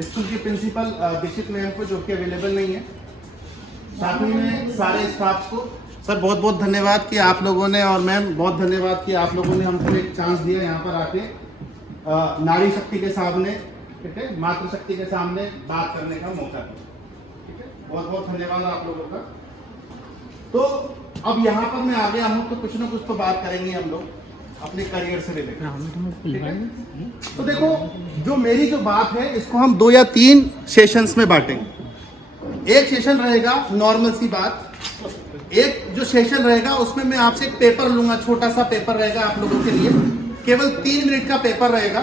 School की principal Dixit ma'am को, जो कि अवेलेबल नहीं है, साथ ही में सारे स्टाफ को सर बहुत बहुत धन्यवाद कि आप लोगों ने, और मैम बहुत धन्यवाद कि आप लोगों ने हमको एक चांस दिया यहाँ पर आके नारी शक्ति के सामने, ठीक है, मातृशक्ति के सामने बात करने का मौका दिया, ठीक है, बहुत बहुत धन्यवाद आप लोगों का। तो अब यहाँ पर मैं आ गया हूँ, तो कुछ ना कुछ तो बात करेंगे हम लोग अपने करियर से रिलेटेड। तो देखो, जो मेरी जो बात है इसको हम 2 या 3 सेशंस में बांटेंगे। एक सेशन रहेगा नॉर्मल सी बात, एक जो सेशन रहेगा उसमें मैं आपसे एक पेपर लूंगा, छोटा सा पेपर रहेगा आप लोगों के लिए, केवल 3 मिनट का पेपर रहेगा।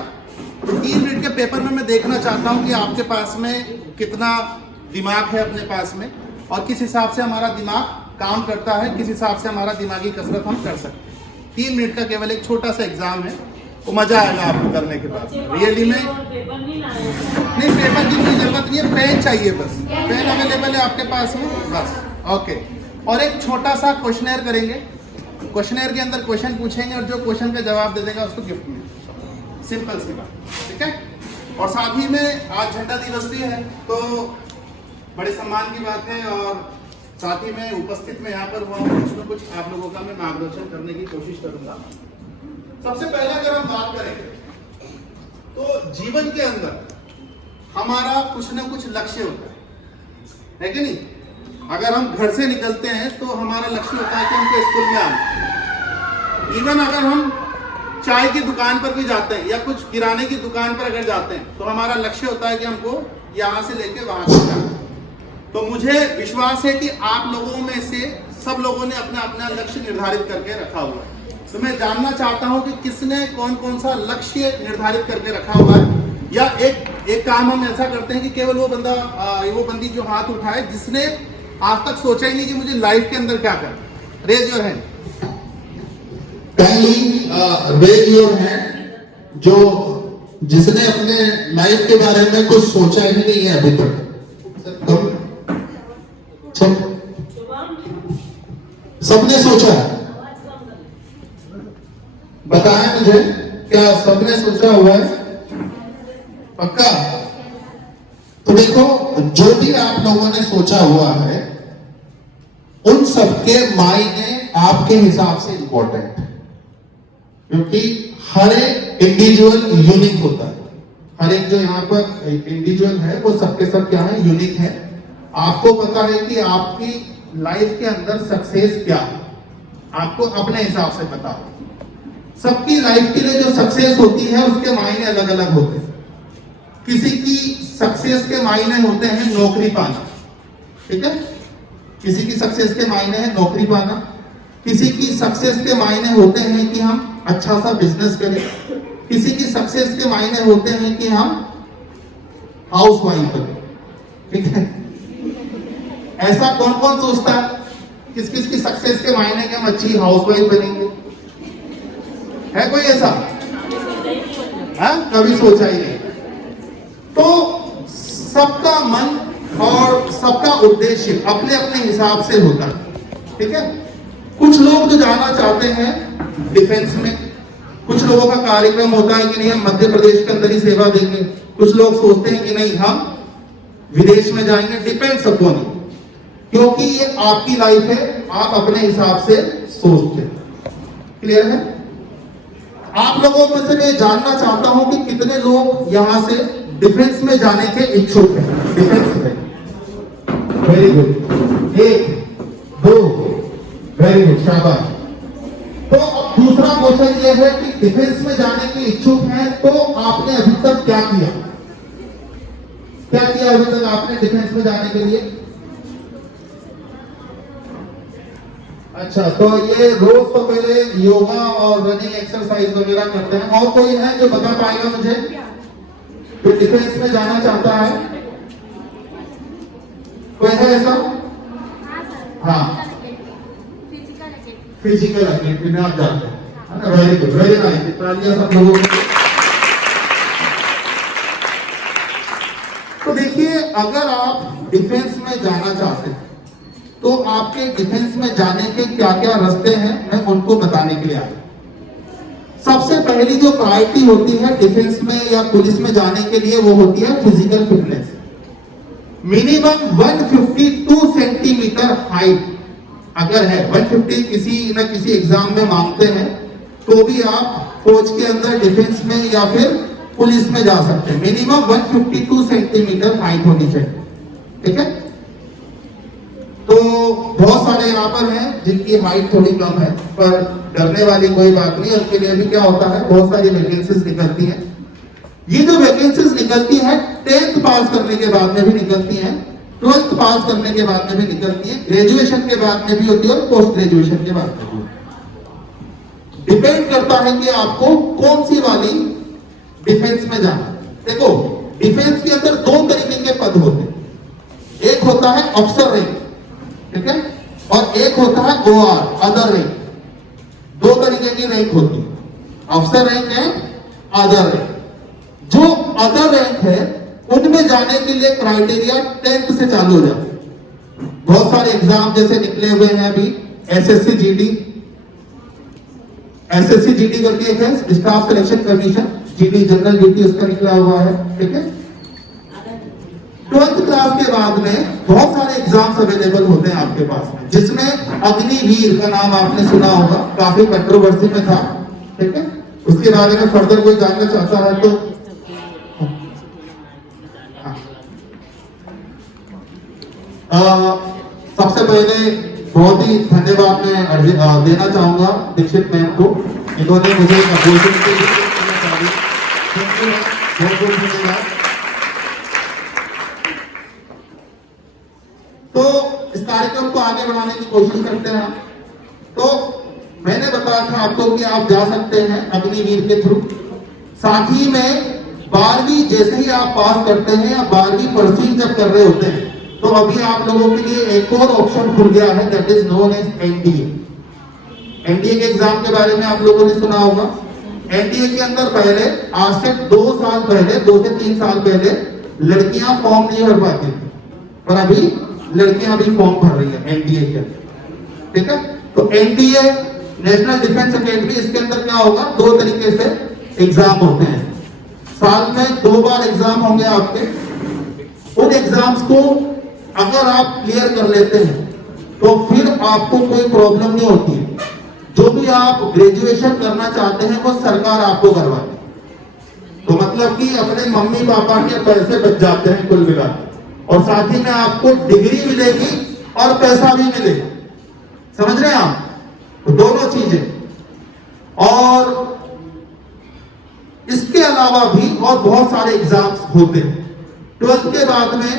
तो 3 मिनट के पेपर में मैं देखना चाहता हूं कि आपके पास में कितना दिमाग है अपने पास में, और किस हिसाब से हमारा दिमाग काम करता है, किस हिसाब से हमारा दिमागी कसरत हम कर सकते हैं। 3 मिनट का केवल एक छोटा सा एग्जाम है, वो मजा आएगा आपको करने के बाद। रियली में नहीं, पेपर की कोई जरूरत नहीं है, पेन चाहिए बस, पेन अवेलेबल है आपके पास में बस। ओके, और एक छोटा सा क्वेश्चनर करेंगे, क्वेश्चनर के अंदर क्वेश्चन पूछेंगे और जो क्वेश्चन का जवाब दे देगा उसको गिफ्ट मिलेगा, सिंपल सी बात, ठीक है। और साथ ही में आज झंडा दिवस भी है, तो बड़े सम्मान की बात है, और साथ ही में उपस्थित में यहाँ पर हुआ हूँ, कुछ न कुछ आप लोगों का मैं मार्गदर्शन करने की कोशिश करूंगा। सबसे पहले अगर हम बात करें तो जीवन के अंदर हमारा कुछ न कुछ लक्ष्य होता है कि नहीं। अगर हम घर से निकलते हैं तो हमारा लक्ष्य होता है कि हमको स्कूल में आना। इवन अगर हम चाय की दुकान पर भी जाते हैं या कुछ किराने की दुकान पर अगर जाते हैं तो हमारा लक्ष्य होता है कि हमको यहाँ से लेके वहां तक जाना। तो मुझे विश्वास है कि आप लोगों में से सब लोगों ने अपना अपना लक्ष्य निर्धारित करके रखा हुआ है। तो मैं जानना चाहता हूं कि किसने कौन कौन सा लक्ष्य निर्धारित करके रखा हुआ है, या एक काम हम ऐसा करते हैं कि केवल वो बंदी जो हाथ उठाए जिसने आज तक सोचा ही नहीं कि मुझे लाइफ के अंदर क्या करना। Raise your hand, raise your hand जो जिसने अपने लाइफ के बारे में कुछ सोचा ही नहीं है अभी तक। सबने सोचा है, बताएं मुझे, क्या सबने सोचा हुआ है? पक्का? तो देखो, जो भी आप लोगों ने सोचा हुआ है उन सबके मायने आपके हिसाब से इंपॉर्टेंट है, क्योंकि हर एक इंडिविजुअल यूनिक होता है। हर एक जो यहाँ पर इंडिविजुअल है वो सबके सब क्या है, यूनिक है। आपको पता है कि आपकी लाइफ के अंदर सक्सेस क्या है, आपको अपने हिसाब से पता हो। सबकी लाइफ के लिए जो सक्सेस होती है उसके मायने अलग अलग होते हैं। किसी की सक्सेस के मायने होते हैं नौकरी पाना, ठीक है, किसी की सक्सेस के मायने है नौकरी पाना, किसी की सक्सेस के मायने होते हैं कि हम अच्छा सा बिजनेस करें, किसी की सक्सेस के मायने होते हैं कि हम हाउस वाइफ बने, ठीक है। ऐसा कौन कौन सोचता है किस किस की सक्सेस के मायने कि हम अच्छी हाउस वाइफ बनेंगे? है कोई ऐसा? हाँ, कभी सोचा ही नहीं। तो सबका मन और सबका उद्देश्य अपने अपने हिसाब से होता है, ठीक है। कुछ लोग जो जाना चाहते हैं डिफेंस में, कुछ लोगों का कार्यक्रम होता है कि नहीं हम मध्य प्रदेश के अंदर ही सेवा देंगे, कुछ लोग सोचते हैं कि नहीं हम विदेश में जाएंगे। डिपेंड्स अपॉन यू, क्योंकि ये आपकी लाइफ है, आप अपने हिसाब से सोचते हैं। क्लियर है? आप लोगों में से मैं जानना चाहता हूं कि कितने लोग यहां से डिफेंस में जाने के इच्छुक हैं। डिफेंस में वेरी गुड, 1 2, वेरी गुड, शाबाश। तो अब दूसरा क्वेश्चन ये है कि डिफेंस में जाने के इच्छुक हैं, तो आपने अभी तक क्या किया? क्या किया अभी तक आपने डिफेंस में जाने के लिए? अच्छा, तो ये रोज तो पहले योगा और रनिंग एक्सरसाइज वगैरह करते हैं। और कोई है जो बता पाएगा मुझे जो डिफेंस में जाना चाहता है? कोई है ऐसा? हाँ, फिजिकल एक्टिविटी में आप जाते हैं। वेरी गुड, वेरी नाइस, तालियां सब लोगों को। तो देखिए, अगर आप डिफेंस में जाना चाहते हैं तो आपके डिफेंस में जाने के क्या क्या रास्ते हैं मैं उनको बताने के लिए आया। सबसे पहली जो प्रायोरिटी होती है डिफेंस में या पुलिस में जाने के लिए वो होती है physical fitness. Minimum 152 centimetre height अगर है, 150 किसी न किसी एग्जाम में मांगते हैं, तो भी आप फौज के अंदर डिफेंस में या फिर पुलिस में जा सकते हैं। मिनिमम 152 सेंटीमीटर हाइट होनी चाहिए, ठीक है। तो बहुत सारे यहाँ पर हैं जिनकी हाइट थोड़ी कम है, पर डरने वाली कोई बात नहीं। उनके लिए भी क्या होता है, बहुत सारी वैकेंसीज निकलती हैं। ये जो वैकेंसीज निकलती है 10th पास करने के बाद में भी निकलती हैं, 12th पास करने के बाद में भी निकलती है, ग्रेजुएशन के बाद में भी होती है और पोस्ट ग्रेजुएशन के बाद में भी। डिपेंड करता है कि आपको कौन सी वाली डिफेंस में जाना। देखो डिफेंस के अंदर दो तरीके के पद होते हैं, एक होता है अफसर रैंक, ठीक है, और एक होता है OR अदर रैंक। दो तरीके की रैंक होती है, अफसर रैंक है, अदर रैंक। जो अदर रैंक है उनमें जाने के लिए क्राइटेरिया 10th से चालू हो जाता है। बहुत सारे एग्जाम जैसे निकले हुए हैं अभी, SSC GD करके एक है, staff selection commission, GD general duty उसका निकला हुआ है, ठीक है। 12th क्लास के बाद में बहुत सारे एग्जाम्स अवेलेबल होते हैं आपके पास में, जिसमें अग्निवीर का नाम आपने सुना होगा, काफी कंट्रोवर्सी में था, ठीक है। उसके बारे में फर्दर कोई जानना चाहता है तो सबसे पहले बहुत ही धन्यवाद मैं देना चाहूंगा दीक्षित मैम को, इन्होंने मुझे एक अपॉर्चुनिटी दी। बहुत बहुत धन्यवाद। तो इस कार्यक्रम को आगे बढ़ाने की कोशिश करते हैं। तो मैंने बताया था आपको कि आप जा सकते हैं अग्निवीर के थ्रू। साथ ही में 12वीं जैसे ही आप पास करते हैं या 12वीं परसीव जब कर रहे होते हैं, तो अभी आप लोगों के लिए एक और ऑप्शन खुल गया है, that is known as NDA। NDA के एग्जाम के बारे में आप लोगों ने सुना होगा। NDA के अंदर पहले आज से 2 साल पहले, 2 से 3 साल पहले लड़कियां फॉर्म नहीं भर पाती थी, पर अभी लड़कियां भी फॉर्म भर रही है NDA के अंदर, ठीक है। तो NDA नेशनल डिफेंस एकेडमी, इसके अंदर क्या होगा, 2 तरीके से एग्जाम होते हैं। साल में 2 बार एग्जाम होंगे आपके। उन एग्जाम्स को अगर आप क्लियर कर लेते हैं तो फिर आपको कोई प्रॉब्लम नहीं होती है। जो भी आप ग्रेजुएशन करना चाहते हैं वो सरकार आपको करवाती है। तो मतलब कि अपने मम्मी पापा के पैसे बच जाते हैं कुल मिला, और साथ ही में आपको डिग्री मिलेगी और पैसा भी मिलेगा। समझ रहे हैं आप? तो दोनों चीजें। और इसके अलावा भी और बहुत सारे एग्जाम्स होते हैं 12th के बाद में।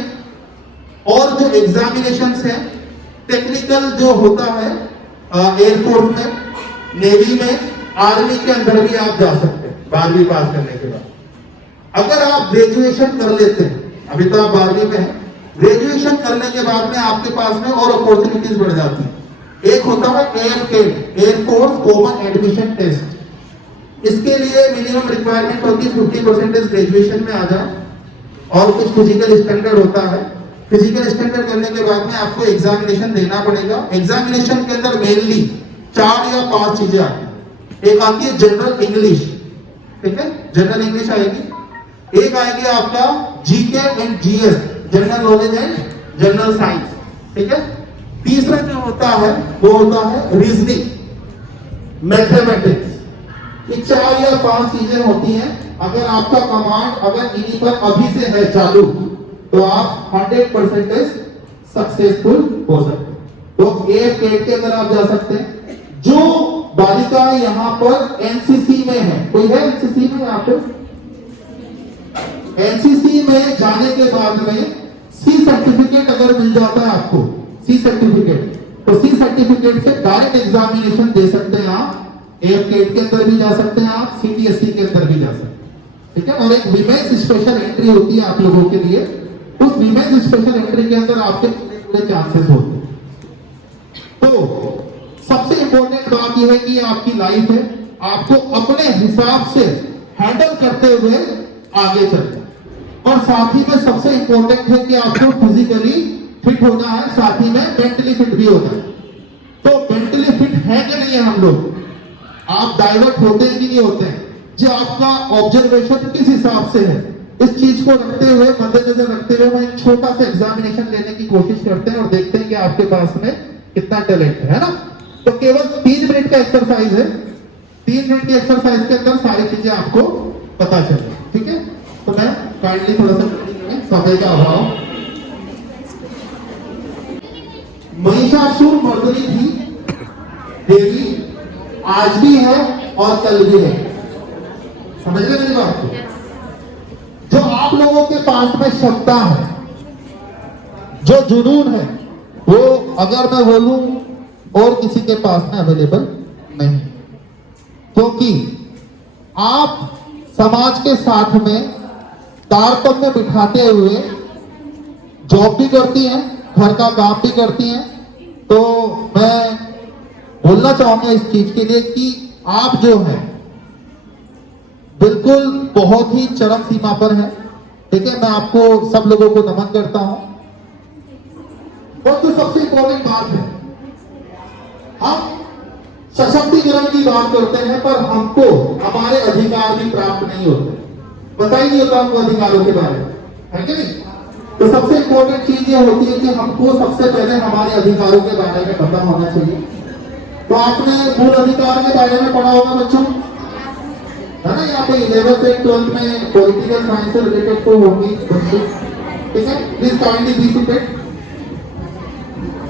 और जो एग्जामिनेशंस हैं टेक्निकल जो होता है एयरफोर्स में, नेवी में, आर्मी के अंदर भी आप जा सकते हैं 12वीं पास करने के बाद। अगर आप ग्रेजुएशन कर लेते हैं, अभी तो आप 12वीं में हैं, ग्रेजुएशन करने के बाद में आपके पास में और अपॉर्चुनिटीज बढ़ जाती हैं। एक होता है AFCAT, air force common admission test. इसके लिए मिनिमम रिक्वायरमेंट होती है 50% ग्रेजुएशन में आ जाए, और कुछ फिजिकल स्टैंडर्ड होता है। फिजिकल स्टैंडर्ड करने के बाद में आपको एग्जामिनेशन देना पड़ेगा। एग्जामिनेशन के अंदर मेनली 4 या 5 चीजें आती हैं। एक आती है जनरल इंग्लिश, ठीक है, जनरल इंग्लिश आएगी। एक आएगी आपका GK and GS, general knowledge and general science, ठीक है। तीसरा जो होता है वो होता है रीजनिंग, मैथमेटिक्स। ये 4 या 5 चीजें होती हैं। अगर आपका कमांड अगर इन्हीं पर अभी से है चालू, तो आप 100% सक्सेसफुल हो सकते हैं। तो AFCAT के अंदर आप जा सकते हैं। जो बालिका यहाँ पर NCC में है, कोई है NCC में यहाँ पे? NCC में जाने के बाद में C सर्टिफिकेट अगर मिल जाता है आपको, C सर्टिफिकेट, तो C सर्टिफिकेट से डायरेक्ट एग्जामिनेशन दे सकते हैं आप। AFCAT के अंदर भी जा सकते हैं आप, CTSC के अंदर भी जा सकते हैं, ठीक है। और एक विमेंस स्पेशल एंट्री होती है आप लोगों के लिए। उस विमेंस स्पेशल एंट्री के अंदर आपके पूरे चांसेस होते हैं। तो सबसे इंपॉर्टेंट बात यह है कि आपकी लाइफ है, आपको अपने हिसाब से हैंडल करते हुए आगे चलना। और साथ ही में सबसे इंपॉर्टेंट है कि आपको फिजिकली फिट होना है, साथ ही में मेंटली फिट भी होना है। तो मेंटली फिट है कि नहीं है हम लोग? आप डाइवर्ट होते हैं कि नहीं होते हैं, जो आपका ऑब्जर्वेशन किस हिसाब से है, इस चीज को रखते हुए, मद्देनजर रखते हुए हम एक छोटा सा एग्जामिनेशन लेने की कोशिश करते हैं और देखते हैं कि आपके पास में कितना टैलेंट है ना। तो केवल 3 मिनट का एक्सरसाइज है, 3 मिनट की एक्सरसाइज के अंदर सारी चीजें आपको पता चले, ठीक है। तो मैं काइंडली थोड़ा सा समय का अभाव, महिषासुर मर्दनी थी देवी, आज भी है और कल भी है। समझ रहे मेरी बात को? जो आप लोगों के पास में क्षमता है, जो जुनून है, वो अगर मैं बोलूं और किसी के पास में अवेलेबल नहीं, क्योंकि आप समाज के साथ में तारतम्य बिठाते हुए जॉब भी करती हैं, घर का काम भी करती हैं। तो मैं बोलना चाहूंगा इस चीज के लिए कि आप जो है बिल्कुल बहुत ही चरम सीमा पर है, ठीक है। मैं आपको सब लोगों को नमन करता हूं। और तो सबसे इंपॉर्टेंट बात है, हम सशक्तिकरण की बात करते हैं पर हमको हमारे अधिकार भी प्राप्त नहीं होते, पता ही नहीं होता हमको अधिकारों के बारे में, है कि नहीं। तो सबसे इंपॉर्टेंट चीज ये होती है कि हमको सबसे पहले हमारे अधिकारों के बारे में पता होना चाहिए। तो आपने मूल अधिकार के बारे में पढ़ा होगा बच्चों, है ना। यहाँ पे 11th से 12th में पॉलिटिकल साइंस से रिलेटेड तो होंगी बच्चे, ठीक है। Please kindly be seated.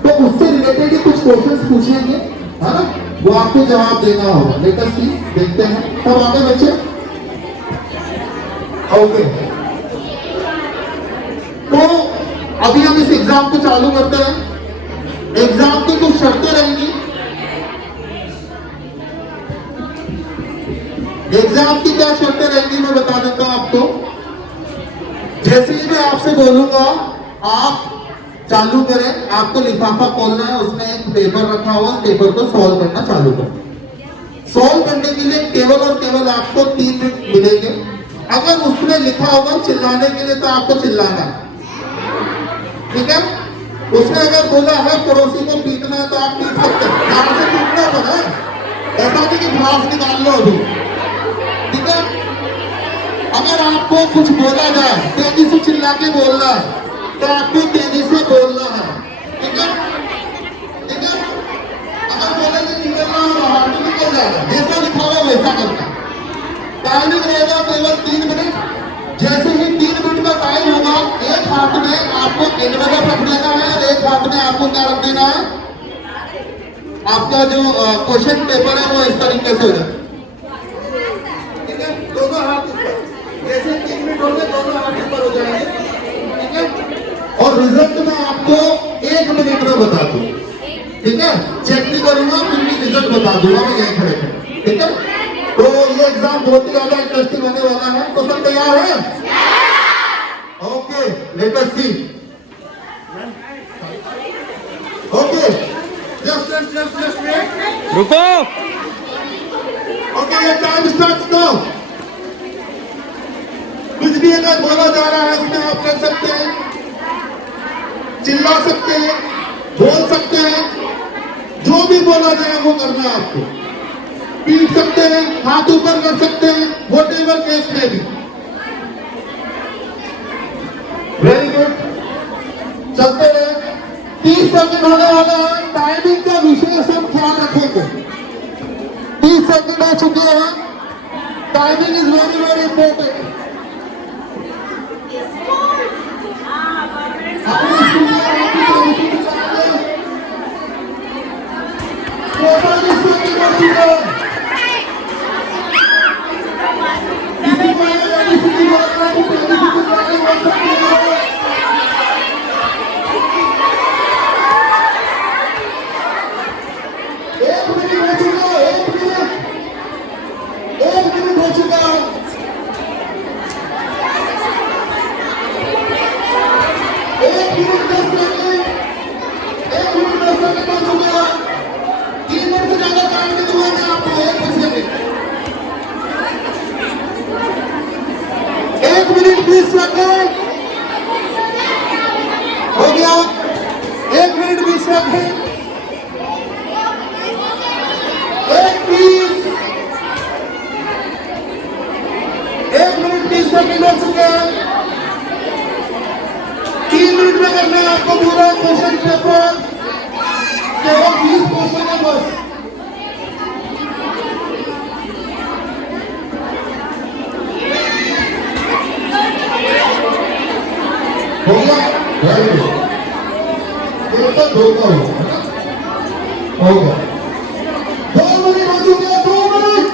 तो उससे रिलेटेड ही कुछ क्वेश्चंस पूछेंगे, है ना, वो आपको जवाब देना होगा। लेट अस सी, देखते हैं। तब आगे बच्चे, ओके। तो अभी हम इस एग्जाम को चालू करते हैं। एग्जाम की कुछ शर्तें रहेंगी। एग्जाम की क्या शर्तें रहेंगी मैं बता देता हूं आपको। जैसे ही मैं आपसे बोलूंगा आप चालू करें, आपको लिफाफा खोलना है, उसमें एक पेपर रखा हुआ, उस पेपर को सॉल्व करना चालू करें। सॉल्व करने के लिए केवल और केवल आपको 3 मिनट मिलेंगे। अगर उसमें लिखा होगा चिल्लाने के लिए तो आपको चिल्लाना है, ठीक है। उसने अगर बोला है पड़ोसी को पीटना है तो आप पीट सकते हैं, ध्यान से पीटना पड़ा, ऐसा नहीं कि घास निकाल लो अभी, ठीक है। अगर आपको कुछ बोला जाए, तेजी से चिल्ला के बोलना है तो आपको तेजी से बोलना है, ठीक है, ठीक है। अगर बोले कि निकलना है बाहर तो निकल जाएगा, जैसा लिखा हुआ वैसा करना। टाइमिंग रहेगा केवल 3 मिनट। जैसे ही 3 मिनट का टाइम होगा, एक हाथ में आपको एनवेलप रख देना है और एक हाथ में आपको क्या रख देना है, आपका जो क्वेश्चन पेपर है वो इस तरीके से हो जाए, ठीक है। दोनों हाथ ऊपर, जैसे 3 मिनट हो गए दोनों हाथ ऊपर हो जाएंगे, ठीक है। और रिजल्ट मैं आपको 1 मिनट में बता दूं, ठीक है। चेक नहीं करूंगा, फिर भी रिजल्ट बता दूंगा मैं यहीं खड़े थे, ठीक है। तो ये एग्जाम बहुत ही ज्यादा इंटरेस्टिंग होने वाला है। तो सब तैयार है? ओके, लेट अस सी। ओके, जस्ट रुको। ओके, ये टाइम स्टार्ट नाउ। कुछ भी अगर बोला जा रहा है उसमें आप कर सकते हैं, चिल्ला सकते हैं, बोल सकते हैं, जो भी बोला जाए वो करना है आपको। पीट सकते हैं, हाथ ऊपर कर सकते हैं, वॉट एवर केस में भी। वेरी गुड, चलते रहे। 30 सेकंड होने वाला है। टाइमिंग का विशेष हम ख्याल रखेंगे। 30 सेकंड हो चुके हैं। Timing is very very important. हो गया 1 मिनट 20 सेकंड। 1 20 मिनट में करना है आपको पूरा क्वेश्चन पेपर, केवल 20 क्वेश्चन है बस। हो गया? Very good. पेपर धोखा हो गया। 2 मिनट हो चुके हैं, 2 मिनट।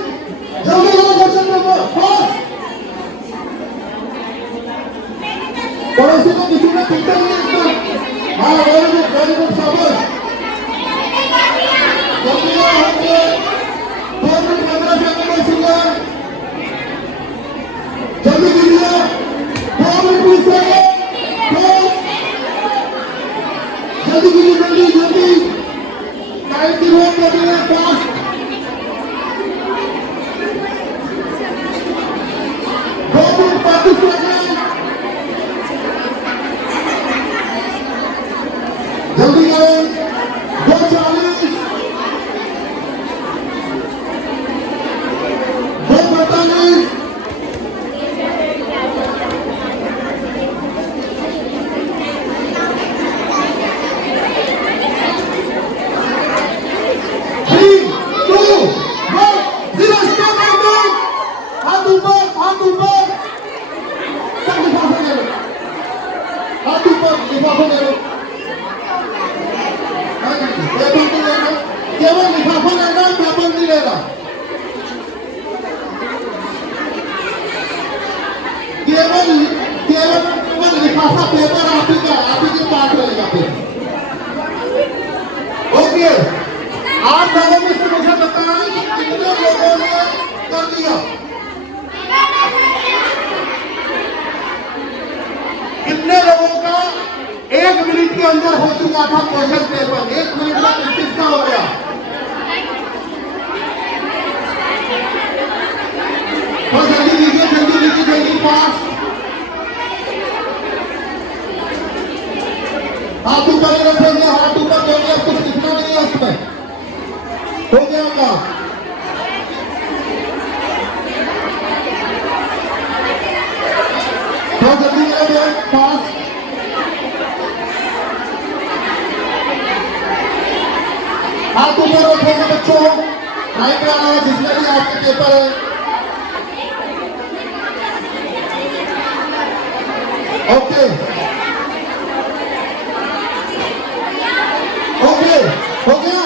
जल्दी करो क्वेश्चन पेपर फास्ट। पड़ोसी को किसी ने पिक्चर नहीं इसमें। हाँ वेरी गुड शाबाश। जल्दी करो, 2 मिनट 15 सेकंड में सुनिए। जल्दी कीजिए, 2 मिनट 20 सेकंड। जल्दी कीजिए, जल्दी जल्दी। टाइम की रोक कर रही है फास्ट। जल्दी करें, 2:40, 2:45। हाथ ऊपर, हाथ ऊपर, सब लिफाफे ले लो, हाथ ऊपर, लिफाफे ले लो, पेपर नहीं लेना, केवल लिफाफा लेना, पेपर नहीं लेना, केवल लिफाफा, पेपर आप ही के पास रहेगा पेपर। ओके, आप लोगों में से मुझे बताएं कि कितने लोगों ने कर दिया, कितने लोगों का 1 मिनट के अंदर हो चुका था क्वेश्चन पेपर। 1 मिनट में किसका हो गया? तो जल्दी लीजिए, जल्दी लीजिए, जल्दी फास्ट। हाथ ऊपर रखेंगे, हाथ ऊपर करेंगे, कुछ लिखना नहीं है उसमें। हो गया काम। तो जल्दी करेंगे फास्ट। हाथ ऊपर रखेंगे बच्चों, टाइम पे आना है जिसमें भी आपके पेपर है। ओके ओके, हो गया?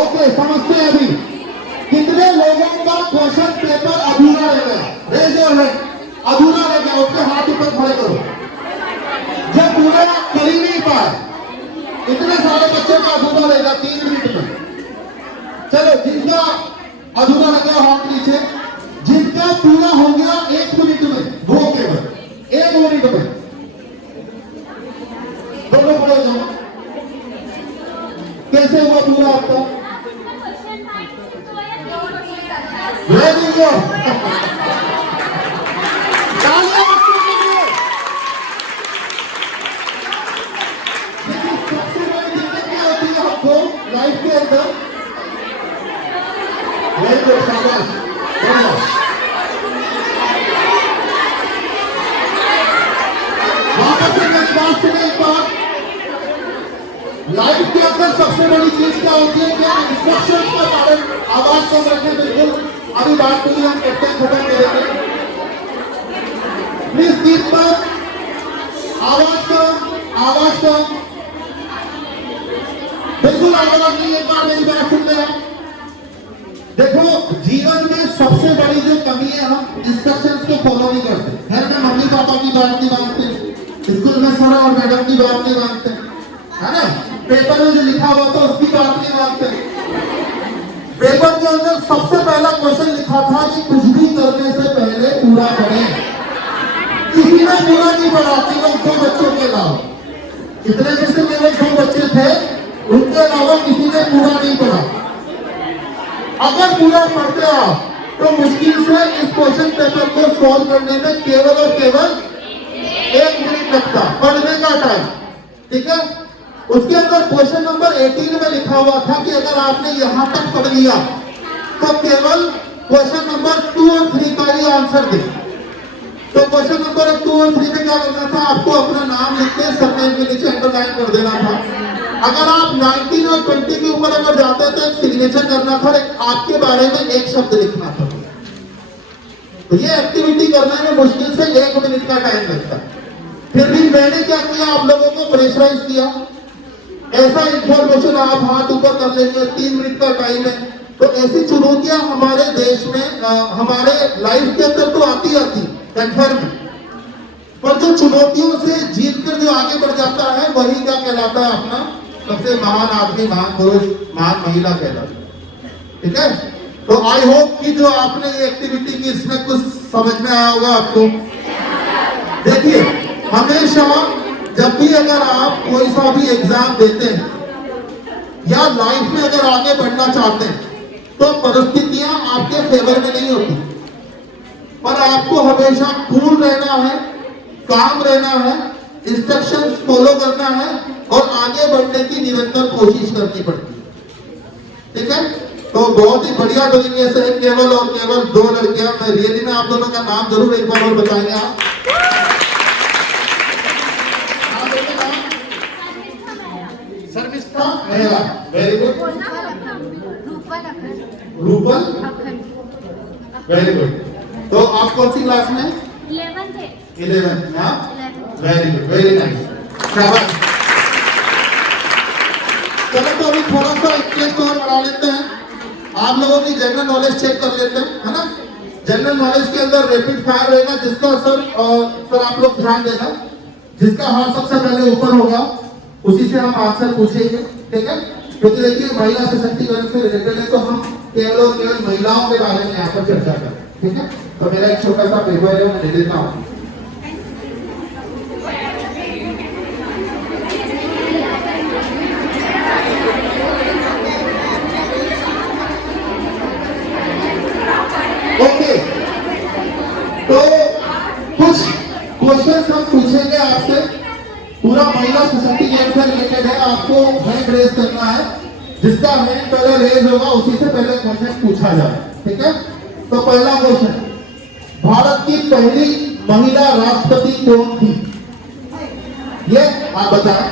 ओके, समझते हैं अभी कितने लोगों का क्वेश्चन पेपर अधूरा रह गया? Raise your hand. अधूरा रह गया, उसके हाथ ऊपर खड़े करो। जब पूरा कर ही नहीं पाए, इतने सारे बच्चों का अधूरा रहेगा 3 मिनट में। चलो, जिनका अधूरा रह गया हाथ नीचे, जिनका पूरा हो गया 1 मिनट में, वो केवल 1 मिनट में दोनों खड़े जाओ। कैसे हुआ पूरा आपका? Very good. सबसे बड़ी दिक्कत क्या होती है आपको लाइफ के अंदर? वेरी गुड, शाबाश। वापस से मेरी बात सुने एक बार। लाइफ के अंदर सबसे बड़ी चीज क्या होती है? क्या इंस्ट्रक्शंस का पालन। आवाज कम रखें, बिल्कुल अभी बात के लिए हम कहते हैं खत्म करेंगे। प्लीज गीत पर आवाज कम, आवाज कम, बिल्कुल आवाज नहीं। एक बार मेरी बात सुन लें। देखो, जीवन में सबसे बड़ी जो कमी है, हम इंस्ट्रक्शंस को फॉलो नहीं करते। घर में मम्मी पापा की बात नहीं मानते, स्कूल में सर और मैडम की बात नहीं मानते, है ना? पेपर में जो लिखा हुआ था उसकी बात नहीं मानते। पेपर के अंदर सबसे पहला क्वेश्चन लिखा था कि कुछ भी करने से पहले पूरा करें। किसी ने पूरा नहीं पढ़ा, केवल 2 बच्चों के अलावा। इतने में से केवल 2 बच्चे थे, उनके अलावा किसी ने पूरा नहीं पढ़ा। अगर पूरा पढ़ते आप तो मुश्किल से इस क्वेश्चन पेपर को सॉल्व करने में केवल और केवल 1 मिनट लगता पढ़ने का टाइम। ठीक है? उसके अंदर क्वेश्चन नंबर 18 में लिखा हुआ था कि अगर आपने यहां तक पढ़ लिया तो केवल क्वेश्चन नंबर 2 और 3 का ही आंसर दे। तो क्वेश्चन नंबर 2 और 3 में क्या करना था, आपको अपना नाम लिख के सरनेम के नीचे अंडरलाइन कर देना था। अगर आप 19 और 20 के ऊपर अगर जाते तो एक सिग्नेचर करना था, एक आपके बारे में एक शब्द लिखना था। तो ये एक्टिविटी करने में मुश्किल से 1 मिनट का टाइम लगता है। फिर भी मैंने क्या किया, आप लोगों को प्रेशराइज किया, ऐसा इंफॉर्मेशन आप हाथ ऊपर कर लेंगे, 3 मिनट का टाइम है। तो ऐसी चुनौतियां हमारे देश में हमारे लाइफ के अंदर तो आती कंफर्म, पर जो चुनौतियों से जीत कर जो आगे बढ़ जाता है वही क्या कहलाता है, अपना सबसे महान आदमी, महान पुरुष, महान महिला कहलाता है। ठीक है, तो आई होप कि जो आपने ये एक्टिविटी की इसमें कुछ समझ में आया होगा आपको। देखिए, हमेशा जब भी अगर आप कोई सा भी एग्जाम देते हैं या लाइफ में अगर आगे बढ़ना चाहते हैं तो परिस्थितियां आपके फेवर में नहीं होती, पर आपको हमेशा कूल रहना है, काम रहना है, इंस्ट्रक्शंस फॉलो करना है और आगे बढ़ने की निरंतर कोशिश करनी पड़ती है। ठीक है, तो बहुत ही बढ़िया तरीके से केवल और केवल 2 लड़कियां, मैं रियली में आप दोनों का नाम जरूर एक बार और बताएंगे आप। सर्विस्था Mehra, very good. Rupal, very good. तो आप कौन सी क्लास में? 11th। हाँ, वेरी गुड, वेरी नाइस, शाबाश। चलो तो अभी थोड़ा सा इंटरेस्ट और बढ़ा लेते हैं, आप लोगों की जनरल नॉलेज चेक कर लेते हैं, है ना। जनरल नॉलेज के अंदर रैपिड फायर रहेगा, जिसका सर आप लोग ध्यान देना, जिसका हाथ सबसे पहले ऊपर होगा उसी से हम आंसर पूछेंगे। ठीक है, क्योंकि देखिए महिला सशक्तिकरण से रिलेटेड है, तो हम केवल और केवल महिलाओं के बारे में यहाँ पर चर्चा करें। ठीक है, तो मेरा एक छोटा सा पेपर है, मैं दे देता हूँ। ओके, तो कुछ क्वेश्चन हम पूछेंगे आपसे, पूरा महिला सशक्तिकरण से रिलेटेड है, आपको हैंड रेज करना है, जिसका हैंड पहले रेज होगा उसी से पहले क्वेश्चन पूछा जाए। ठीक है, तो पहला क्वेश्चन, भारत की पहली महिला राष्ट्रपति कौन थी? ये आप बताएं।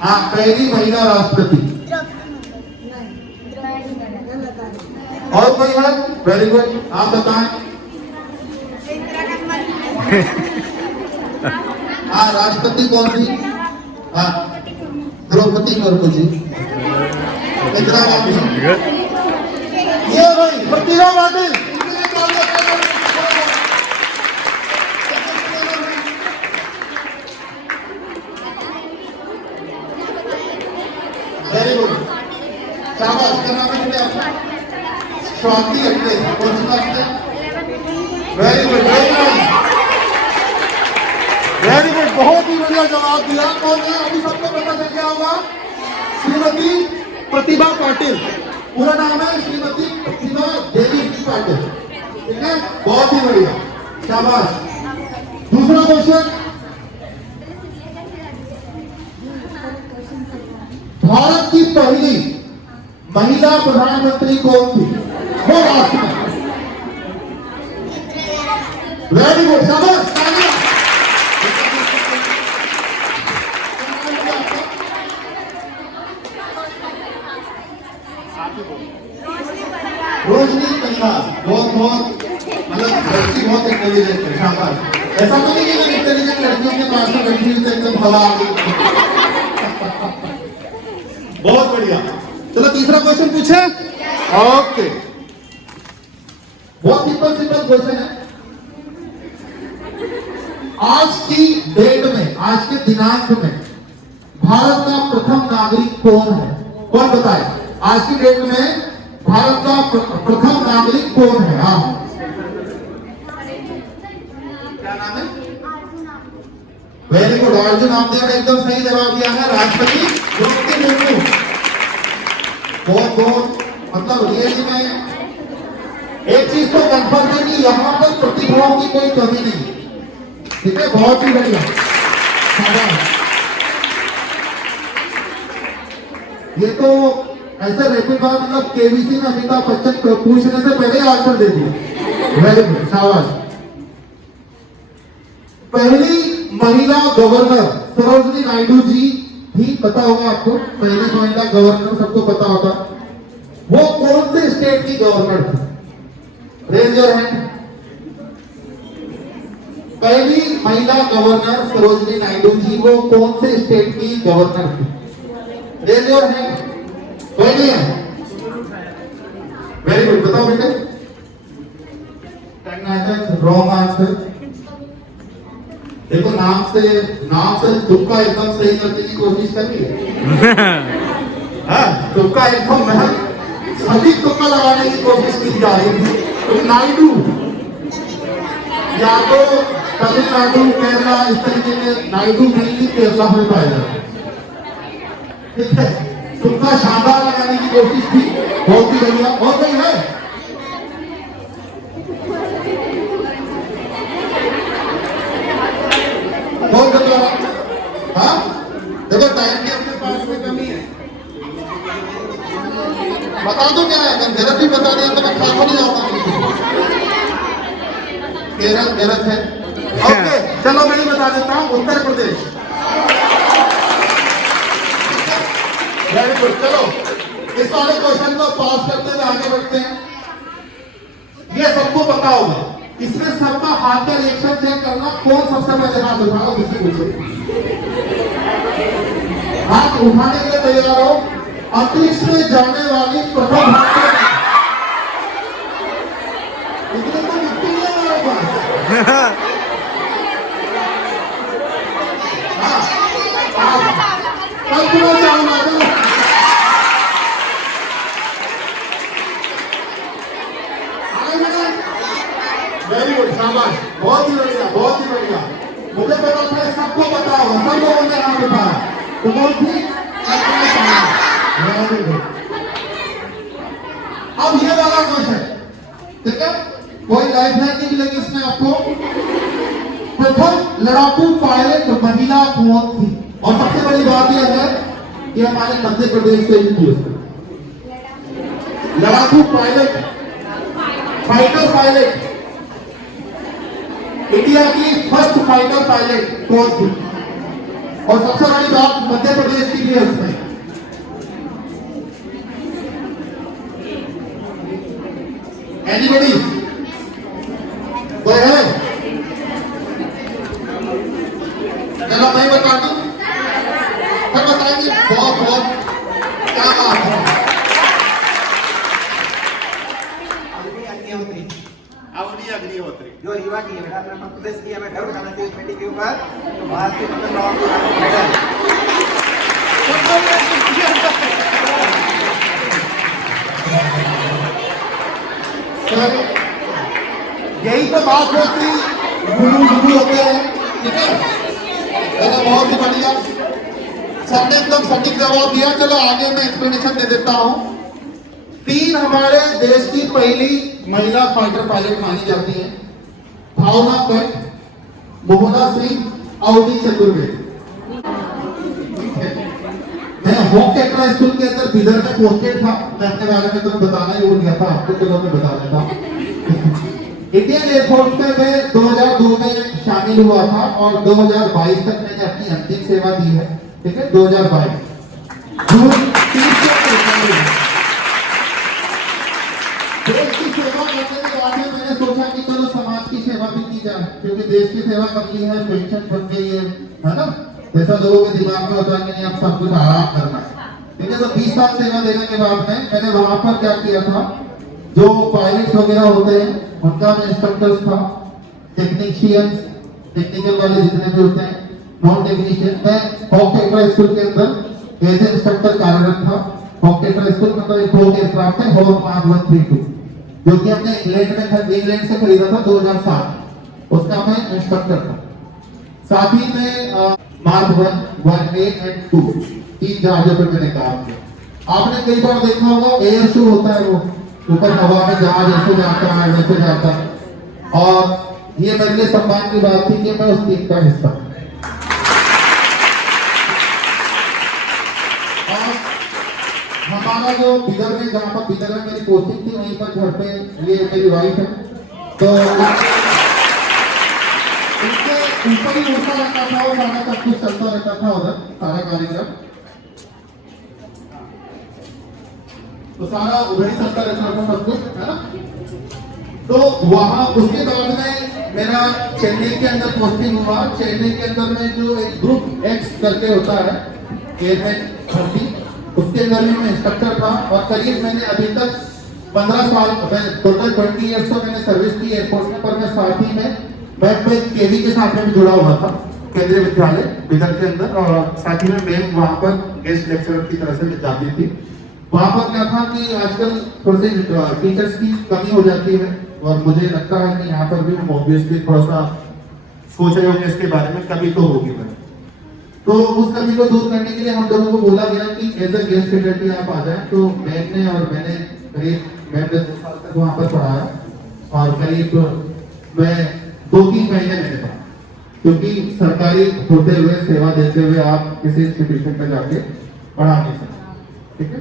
हाँ, पहली महिला राष्ट्रपति। और कोई है? वेरी गुड, आप बताएं। हाँ, राष्ट्रपति कौन थी? हाँ, द्रौपदी मुर्मू जी, इंदिरा गांधी। ये भाई प्रतिभा पाटिल, वेरी गुड, शाबाश। क्या नाम है आपका? स्वाति अट्टे, कौन सी क्लास में? Very good, very nice, very good, बहुत ही बढ़िया जवाब दिया। और ये अभी सबको पता चल गया होगा, श्रीमती प्रतिभा पाटिल, पूरा नाम है श्रीमती प्रतिभा देवी पाटिल। ठीक है, बहुत ही बढ़िया, शाबाश। दूसरा क्वेश्चन, भारत की पहली महिला प्रधानमंत्री कौन थी? वो राष्ट्रपति। वेरी गुड, शाबाश। रोशनी तन्हा, बहुत मतलब लड़की बहुत इंटेलिजेंट है, शाबाश। ऐसा तो नहीं कि इंटेलिजेंट लड़कियों के पास में बैठी हुई एकदम हवा आ गई। बहुत बढ़िया। चलो तीसरा क्वेश्चन पूछे। ओके, बहुत सिंपल क्वेश्चन है। आज की डेट में, आज के दिनांक में भारत का प्रथम नागरिक कौन है? कौन बताए? आज की डेट में भारत का प्रथम नागरिक कौन है? हाँ, क्या नाम है? वेरी गुड, अर्जुन आमदेव ने एकदम सही जवाब दिया है, राष्ट्रपति द्रौपदी मुर्मू। बहुत मतलब रियली में एक चीज तो कंफर्म है कि यहाँ पर प्रतिभाओं की कोई कमी नहीं। ठीक है, बहुत ही बढ़िया, ये तो ऐसे रैपिड फायर मतलब केबीसी में अमिताभ बच्चन को पूछने से पहले आंसर दे दिया। वेरी गुड, शाबाश। पहली महिला गवर्नर सरोजिनी नायडू जी थी, पता होगा आपको। पहली महिला गवर्नर सबको पता होगा। वो कौन से स्टेट की गवर्नर थी? Raise your hand. पहली महिला गवर्नर सरोजिनी नायडू जी, वो कौन से स्टेट की गवर्नर थी? Raise your hand. कोई है? वेरी गुड, बताओ बेटे। Wrong answer. देखो नाम से तुक्का एकदम सही करने की कोशिश कर रही है। तुक्का एकदम महल सभी तुक्का लगाने की कोशिश की जा रही थी। तो नायडू या तो तमिलनाडु, केरला, इस तरीके के नायडू मेनली केरला में पाए जाते। ठीक है, तुक्का शानदार लगाने की कोशिश की, बहुत ही बढ़िया। और कोई है? कौन बता रहा? हाँ, देखो टाइम की अपने पास में कमी है। बता दो क्या है? अगर गलत भी बता दिया तो मैं खा नहीं जाऊंगा। केरल गलत है। ओके, चलो मैं ही बता देता हूँ, उत्तर प्रदेश। वेरी गुड, चलो इस वाले क्वेश्चन को पास करते हुए आगे बढ़ते हैं। ये सबको पता होगा। इसमें सबका हाथ का रिएक्शन चेक करना, कौन सबसे पहले हाथ उठाओ किसी पूछो। हाथ उठाने के लिए तैयार हो। अंतरिक्ष में जाने वाली प्रथम भारतीय, इतने तो मिट्टी नहीं है हमारे पास। कल्पना चावला। वेरी गुड, शाबाश, बहुत ही बढ़िया, बहुत ही बढ़िया। मुझे पता था सबको पता होगा, सब लोगों ने हाथ उठाया, तो बहुत ही वेरी गुड। अब ये वाला क्वेश्चन, ठीक है, कोई लाइफ लाइन नहीं मिलेगी इसमें आपको। प्रथम लड़ाकू पायलट महिला कौन थी? और सबसे बड़ी बात यह है कि हमारे मध्य प्रदेश से ही थी। लड़ाकू पायलट, फाइटर पायलट, इंडिया की फर्स्ट फाइटर पायलट कौन थी? और सबसे बड़ी बात मध्य प्रदेश की भी है इसमें। एनीबॉडी? कोई है? चलो मैं बता दूं, फिर बताएंगे। बहुत बहुत क्या बात है। अवनी अग्निहोत्री जो रीवा की है बेटा, अपने मध्य प्रदेश की है। मैं गर्व करना चाहिए इस बेटी के ऊपर। तो भारत के मतलब लॉ की यही तो बात होती, गुरु होते हैं। ठीक है, चलो बहुत ही बढ़िया, सबने एकदम सटीक जवाब दिया। चलो आगे मैं एक्सप्लेनेशन दे देता हूँ। तीन हमारे देश की पहली महिला फाइटर पायलट मानी जाती है। भावना भट्ट, मोहना सिंह, अवनी चतुर्वेदी। मैं होम टेक्ट्रा स्कूल के अंदर बिदर में पोस्टेड था। मैं अपने बारे में तो बताना ही भूल गया था आपको, चलो मैं बता देता हूँ। इंडियन एयरफोर्स में मैं 2002 में शामिल हुआ था और 2022 तक मैंने अपनी अंतिम सेवा दी है। ठीक है, 2022 जून 30 देश की सेवा करने के बाद में मैंने सोचा कि चलो समाज की सेवा भी की जाए, क्योंकि देश की सेवा कर ली है, पेंशन बन गई है ना। ऐसा लोगों के दिमाग में होता है कि नहीं अब सब कुछ आराम करना है। ठीक है, तो 20 साल सेवा देने के बाद में मैंने वहां पर क्या किया था, जो पायलट्स वगैरह होते हैं उनका मैं इंस्ट्रक्टर्स था, टेक्नीशियंस, टेक्निकल वाले जितने भी होते हैं, नॉन टेक्नीशियन। मैं हॉक टेक्ट्रा स्कूल के अंदर एज ए इंस्ट्रक्टर कार्यरत था। हॉक टेक्ट्रा स्कूल मतलब एक हॉक एयरक्राफ्ट है, हॉक मार्क 132, जो कि हमने इंग्लैंड में था, इंग्लैंड से खरीदा था 2007। उसका मैं इंस्ट्रक्टर था। साथ ही में मार्क 1, 1A एंड 2 तीन जहाजों पर मैंने काम किया। आपने कई बार देखा होगा एयर शो होता है, वो ऊपर हवा में जहाज ऐसे जाता है वैसे जाता है। और ये मेरे लिए सम्मान की बात थी कि मैं उस टीम का हिस्सा। हमारा हमारा जो बिदर में, जहाँ पर बिदर में मेरी पोस्टिंग थी, वहीं पर घर पे ये मेरी वाइफ है, तो उनके ऊपर ही उड़ता रहता था और सारा सब कुछ चलता रहता था उधर, सारा कार्यक्रम तो सारा उधर ही चलता रहता था सब कुछ, है ना। तो वहां उसके बाद में मेरा चेन्नई के अंदर पोस्टिंग हुआ। चेन्नई के अंदर में जो एक ग्रुप एक्स करके होता है एयरमैन भर्ती, उसके अंदर में मैं इंस्ट्रक्टर था और करीब मैंने अभी तक 15 साल, टोटल 20 ईयर्स तो मैंने सर्विस की एयरफोर्स में। पर मैं साथ ही में मैं केवी के साथ में भी जुड़ा हुआ था, केंद्रीय विद्यालय बिदर के अंदर, और साथ ही में मैम वहाँ पर गेस्ट लेक्चरर की तरह से जाती थी। वहाँ पर क्या था कि आजकल थोड़े से टीचर्स की कमी हो जाती है और मुझे लगता है कि यहाँ पर भी हम ऑब्वियसली थोड़ा सा सोच रहे होंगे इसके बारे में, कमी तो होगी मैंने। तो उस कमी को दूर करने के लिए हम लोगों को बोला गया कि एज अ गेस्ट फैकल्टी आप आ जाएं। तो मैम ने और मैंने करीब 2 साल तक वहाँ पर पढ़ाया और करीब मैं 2-3 महीने मैंने पढ़ा, क्योंकि सरकारी होते हुए, सेवा देते हुए आप किसी इंस्टीट्यूशन पर जाके पढ़ा नहीं सकते, ठीक है।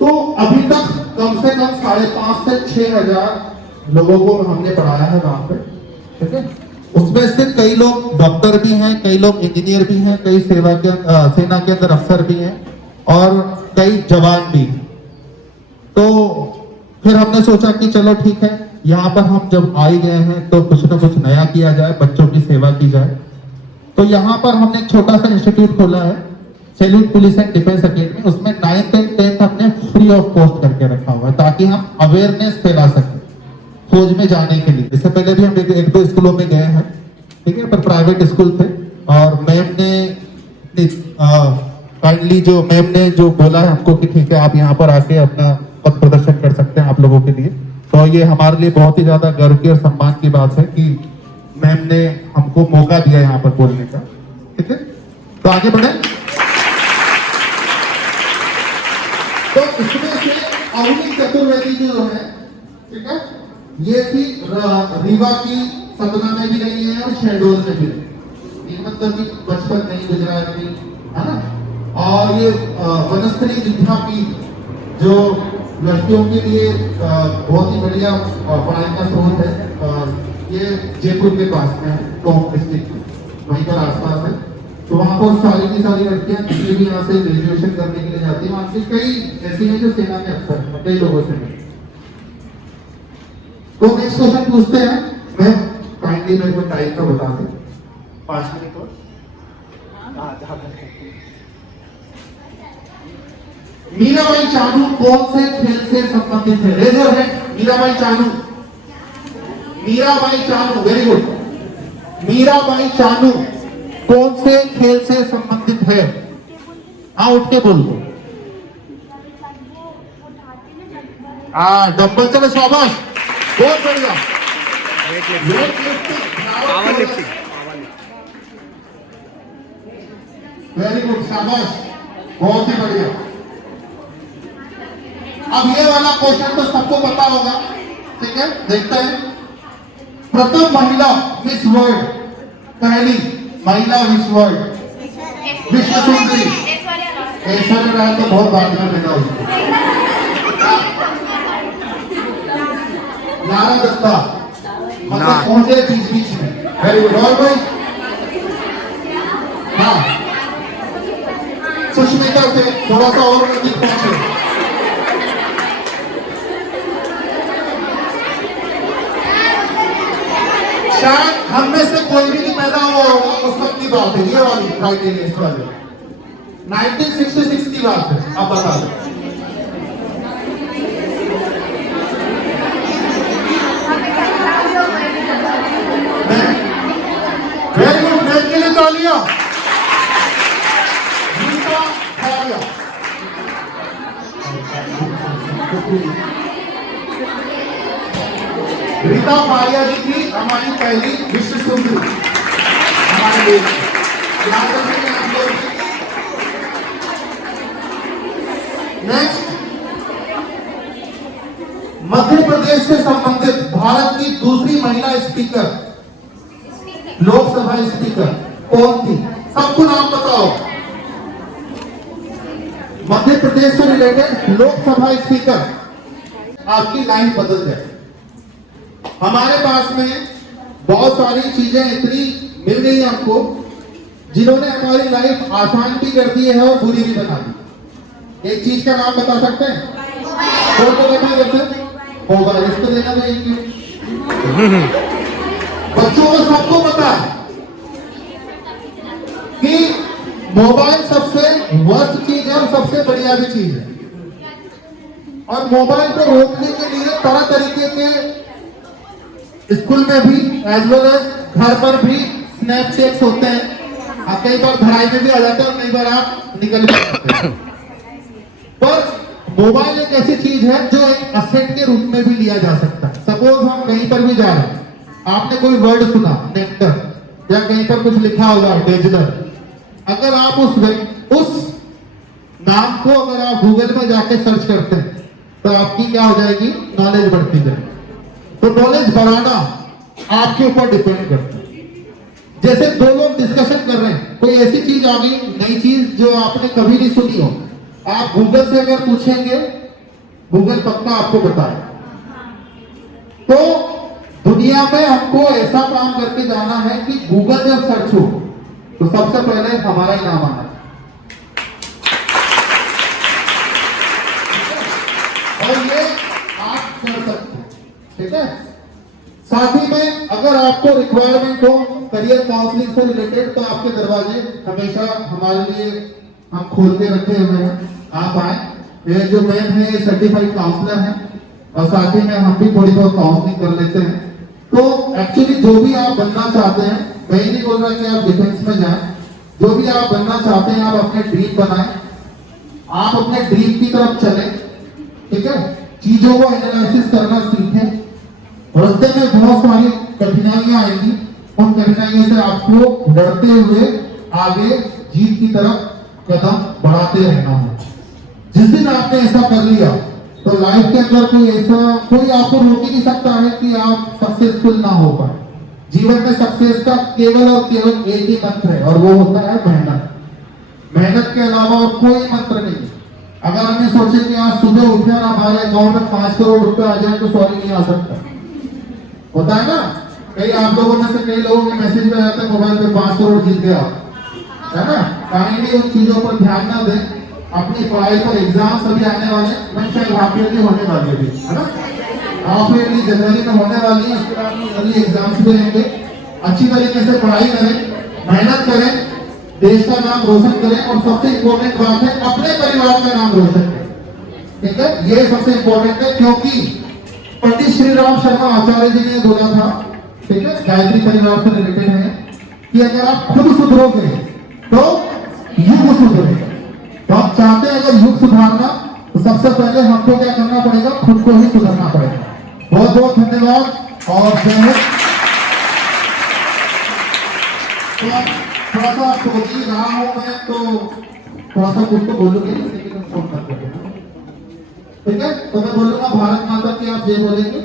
तो अभी तक कम से कम 5,500 से 6,000 लोगों को हमने पढ़ाया है वहां पे, ठीक है। उसमें से कई लोग डॉक्टर भी हैं, कई लोग इंजीनियर भी हैं, कई सेना के अंदर अफसर भी हैं और कई जवान भी। तो फिर हमने सोचा कि चलो ठीक है, यहाँ पर हम जब आ ही गए हैं तो कुछ ना कुछ नया किया जाए, बच्चों की सेवा की जाए। तो यहाँ पर हमने एक छोटा सा इंस्टीट्यूट खोला है, salute police and defence academy. उसमें 9th एंड 10th हमने फ्री ऑफ कॉस्ट करके रखा हुआ है, ताकि हम अवेयरनेस फैला सकें फौज में जाने के लिए। इससे पहले भी हम 1-2 स्कूलों में गए हैं, ठीक है, पर प्राइवेट स्कूल थे। और मैम ने काइंडली जो मैम ने जो बोला है हमको कि ठीक है आप यहाँ पर आके अपना पथ प्रदर्शन कर सकते हैं आप लोगों के लिए, तो ये हमारे लिए बहुत ही ज्यादा गर्व की और सम्मान की बात है कि मैम ने हमको मौका दिया यहाँ पर बोलने का, ठीक है। तो आगे बढ़े। तो इसमें से अवनी चतुर्वेदी जो है, ठीक है, ये भी रीवा की सतना में भी रही है और शहडोल में भी, मतलब कि बचपन नहीं गुजरात की, है ना। और ये वनस्त्री विद्यापीठ जो लड़कियों के लिए बहुत ही बढ़िया पढ़ाई का स्रोत है, ये जयपुर के पास में है, टोंक डिस्ट्रिक्ट वहीं पर आसपास है। तो वहाँ पर सारी की सारी लड़कियां जितनी भी यहाँ से ग्रेजुएशन करने के लिए जाती है, वहाँ से कई ऐसी हैं जो सेना में अफसर हैं, कई लोगों से मिले। तो नेक्स्ट क्वेश्चन पूछते हैं। मैं काइंडली मेरे को टाइम का बता दें, 5 मिनट और। मीराबाई चानू कौन से खेल से संबंधित है? Raise your hand. Mirabai Chanu, Mirabai Chanu, very good. Mirabai Chanu कौन से खेल से संबंधित है? हाँ, उठ के बोल दो। डंबल, चलो शाबाश, बहुत बढ़िया। वेरी गुड, शाबाश, बहुत ही बढ़िया। अब ये वाला क्वेश्चन तो सबको पता होगा, ठीक है, देखते हैं। प्रथम महिला मिस वर्ल्ड, पहली महिला मिस वर्ल्ड विश्व सुंदरी ऐश्वर्या राय तो बहुत बाद में पैदा हुई। नारा दत्ता, मतलब पहुंचे बीच बीच में। Very good. और भाई, हाँ, सुष्मिता से थोड़ा सा और नजदीक पहुंचे। शायद हम में से कोई भी नहीं पैदा हुआ होगा उस वक्त की बात है, ये वाली क्राइटेरिया, इस वाले 1966 की बात है, आप बता दो। वेरी गुड, मैम के लिए तालियां। रीता फारिया जी थी हमारी पहली विश्व सुंदरी हमारे देश। नेक्स्ट, मध्य प्रदेश से संबंधित भारत की दूसरी महिला स्पीकर, लोकसभा स्पीकर कौन थी? सबको नाम बताओ। मध्य प्रदेश रिलेटेड लोकसभा स्पीकर, आपकी लाइफ बदल जाए। हमारे पास में बहुत सारी चीजें इतनी मिल गई हमको जिन्होंने हमारी लाइफ आसान भी कर दी है और बुरी भी बना दी। एक चीज का नाम बता सकते हैं? कौन को बता सकते? मोबाइल। इसको देना चाहिए। बच्चों को सबको पता है कि मोबाइल सबसे वर्स्ट चीज है और सबसे बढ़िया भी चीज है। और मोबाइल को रोकने के लिए तरह तरीके के स्कूल में भी एज वेल एज घर पर भी स्नैपचैट्स होते हैं। कई बार धड़ाई में भी आ जाते हैं और कई बार आप निकल भी जाते हैं। पर मोबाइल एक ऐसी चीज है जो एक असेट के रूप में भी लिया जा सकता है। सपोज हम कहीं पर भी जा रहे हैं, आपने कोई वर्ड सुना नेक्टर या कहीं पर कुछ लिखा होगा डेजलर, अगर आप उस नाम को अगर आप गूगल में जाके सर्च करते हैं तो आपकी क्या हो जाएगी? नॉलेज बढ़ती जाएगी। तो नॉलेज बढ़ाना आपके ऊपर डिपेंड करता है। जैसे दो लोग डिस्कशन कर रहे हैं, कोई ऐसी चीज आ गई, नई चीज जो आपने कभी नहीं सुनी हो, आप गूगल से अगर पूछेंगे, गूगल पक्का आपको बताए। तो दुनिया में हमको ऐसा काम करके जाना है कि गूगल जब सर्च हो तो सबसे पहले हमारा ही नाम आना है। और ये आप कर सकते हैं, ठीक है। साथ ही में अगर आपको रिक्वायरमेंट हो करियर काउंसलिंग से रिलेटेड तो आपके दरवाजे हमेशा हमारे लिए हम खोल के रखे हुए हैं, आप आए। ये जो मैम है ये सर्टिफाइड काउंसलर है और साथ ही में हम भी थोड़ी बहुत काउंसलिंग कर लेते हैं। तो एक्चुअली जो भी आप बनना चाहते हैं, मैं ही नहीं बोल रहा कि आप डिफेंस में जाएं, जो भी आप बनना चाहते हैं आप अपने ड्रीम बनाएं, आप अपने ड्रीम की तरफ चलें, ठीक है। चीजों को एनालिसिस करना सीखें। रास्ते में बहुत सारी कठिनाइयां आएंगी, उन कठिनाइयों से आपको डरते हुए आगे जीत की तरफ कदम बढ़ाते रहना है। जिस दिन आपने ऐसा कर लिया तो लाइफ के अंदर कोई आपको रोक ही नहीं सकता है कि आप सक्सेसफुल ना हो पाए। जीवन में सक्सेस का केवल और केवल एक ही मंत्र है और वो होता है मेहनत। मेहनत के अलावा और कोई मंत्र नहीं। अगर हमें सोचे कि आज सुबह उठे और हमारे अकाउंट में 5 करोड़ रुपए आ जाए तो सॉरी नहीं आ सकता। होता है ना, कई आप लोगों में से कई लोगों के मैसेज में आता है मोबाइल पे 5 करोड़ जीत गया, है ना। काइंडली उन चीजों पर ध्यान ना दें। अपनी पढ़ाई पर एग्जाम सभी आने वाले, मैं शायद हाफ ईयरली होने वाली है ना, हाफ ईयरली जनवरी में होने वाली है। उसके बाद ईयरली एग्जाम्स भी रहेंगे। अच्छी तरीके से पढ़ाई करें, मेहनत करें, देश का नाम रोशन करें और सबसे इम्पोर्टेंट बात है अपने परिवार का नाम रोशन करें, ठीक है। ये सबसे इम्पोर्टेंट है क्योंकि पंडित श्री राम शर्मा आचार्य जी ने बोला था, ठीक है, गायत्री परिवार से रिलेटेड है कि अगर आप खुद सुधरोगे तो युग सुधरेगा। तो आप चाहते हैं अगर युग सुधारना तो सबसे पहले हमको क्या करना पड़ेगा? खुद को ही सुधरना पड़ेगा। बहुत बहुत धन्यवाद और जय हिंद। थोड़ा सा सोच ही रहा हूं मैं तो थोड़ा सा कुछ तो बोलूंगी, लेकिन हम फोन कर देंगे, ठीक है। तो मैं बोलूंगा भारत माता की, आप जय बोलेंगे,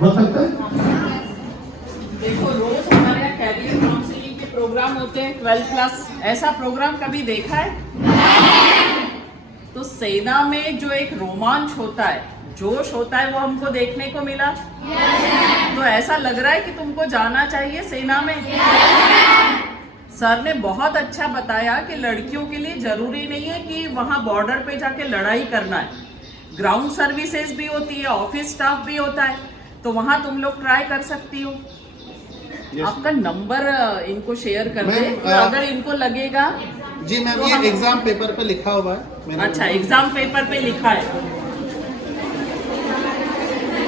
बोल सकते हैं। देखो रोज हमारे यहाँ कैरियर काउंसलिंग के प्रोग्राम होते हैं 12th क्लास। ऐसा प्रोग्राम कभी देखा है? तो सेना में जो एक रोमांच होता है, जोश होता है, वो हमको देखने को मिला। तो ऐसा लग रहा है कि तुमको जाना चाहिए सेना में। सर ने बहुत अच्छा बताया कि लड़कियों के लिए जरूरी नहीं है कि वहां बॉर्डर पे जाके लड़ाई करना है। ग्राउंड सर्विसेज भी होती है, ऑफिस स्टाफ भी होता है, तो वहां तुम लोग ट्राई कर सकती हो। आपका नंबर इनको शेयर कर दे, तो अगर इनको लगेगा। जी मैम, तो ये एग्जाम पेपर पे लिखा हुआ है। अच्छा, एग्जाम पेपर पे लिखा है।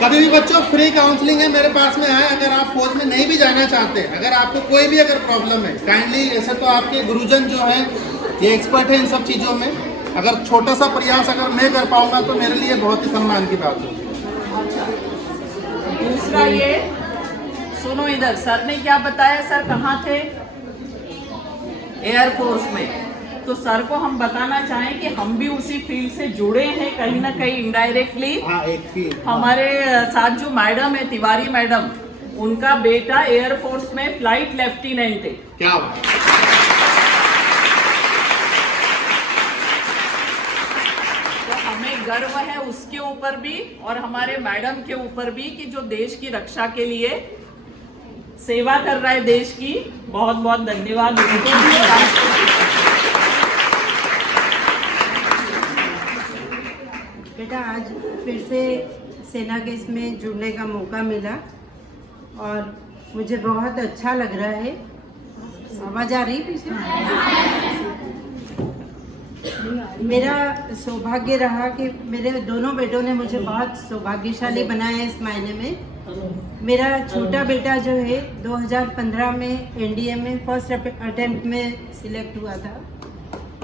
कभी भी बच्चों फ्री काउंसलिंग है, मेरे पास में आए। अगर आप फौज में नहीं भी जाना चाहते, अगर आपको कोई भी अगर प्रॉब्लम है, काइंडली, ऐसे तो आपके गुरुजन जो है ये एक्सपर्ट है इन सब चीज़ों में। अगर छोटा सा प्रयास अगर मैं कर पाऊंगा तो मेरे लिए बहुत ही सम्मान की बात होगी। दूसरा ये सुनो, इधर सर ने क्या बताया? सर कहाँ थे? एयरफोर्स में। तो सर को हम बताना चाहें कि हम भी उसी फील्ड से जुड़े हैं कहीं ना कहीं इनडायरेक्टली। हमारे साथ जो मैडम है, तिवारी मैडम, उनका बेटा एयरफोर्स में फ्लाइट लेफ्टिनेंट है। क्या बात। गर्व है उसके ऊपर भी और हमारे मैडम के ऊपर भी कि जो देश की रक्षा के लिए सेवा कर रहा है देश की। बहुत बहुत धन्यवाद उनको भी। बेटा आज फिर से सेना के इसमें जुड़ने का मौका मिला और मुझे बहुत अच्छा लग रहा है। आवाज आ रही पीछे? मेरा सौभाग्य रहा कि मेरे दोनों बेटों ने मुझे बहुत सौभाग्यशाली बनाया इस मायने में। मेरा छोटा बेटा जो है 2015 में एनडीए में फर्स्ट अटेम्प्ट में सिलेक्ट हुआ था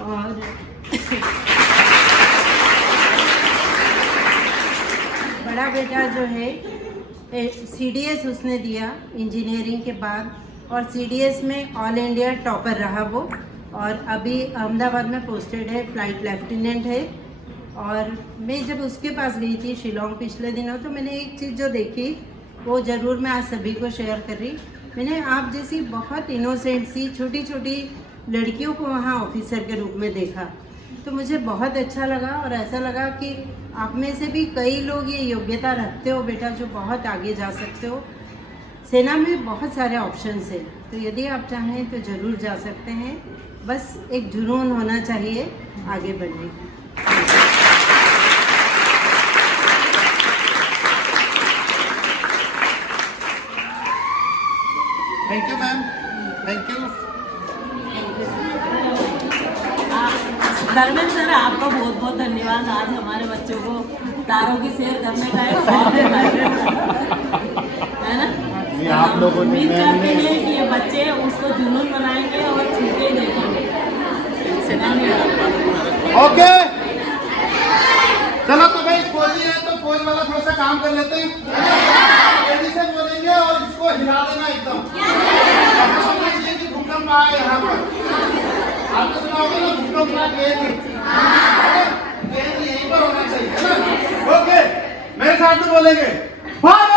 और बड़ा बेटा जो है सीडीएस उसने दिया इंजीनियरिंग के बाद और सीडीएस में ऑल इंडिया टॉपर रहा वो और अभी अहमदाबाद में पोस्टेड है, फ्लाइट लेफ्टिनेंट है। और मैं जब उसके पास गई थी शिलोंग पिछले दिनों तो मैंने एक चीज़ जो देखी वो ज़रूर मैं आज सभी को शेयर कर रही। मैंने आप जैसी बहुत इनोसेंट सी छोटी छोटी लड़कियों को वहाँ ऑफिसर के रूप में देखा तो मुझे बहुत अच्छा लगा और ऐसा लगा कि आप में से भी कई लोग ये योग्यता रखते हो बेटा जो बहुत आगे जा सकते हो। सेना में बहुत सारे ऑप्शंस हैं तो यदि आप चाहें तो ज़रूर जा सकते हैं, बस एक जुनून होना चाहिए आगे बढ़ने की। Thank you ma'am, thank you. Dharmendra sir आपका बहुत बहुत धन्यवाद। आज हमारे बच्चों को तारों की सैर करने का एक मौका है ना। आप लोगों ने उम्मीद करते हैं कि ये बच्चे उसको जुनून बनाएंगे और छूटे देखेंगे। ओके चलो तो भाई फौजी है तो फौज वाला थोड़ा सा काम कर लेते हैं। तेजी से बोलेंगे और इसको हिला देना एकदम। ऐसा समझिए कि भूकंप आया यहाँ पर। आपने सुना होगा ना भूकंप का यहीं पर होना चाहिए है ना। ओके मेरे साथ में बोलेंगे भारत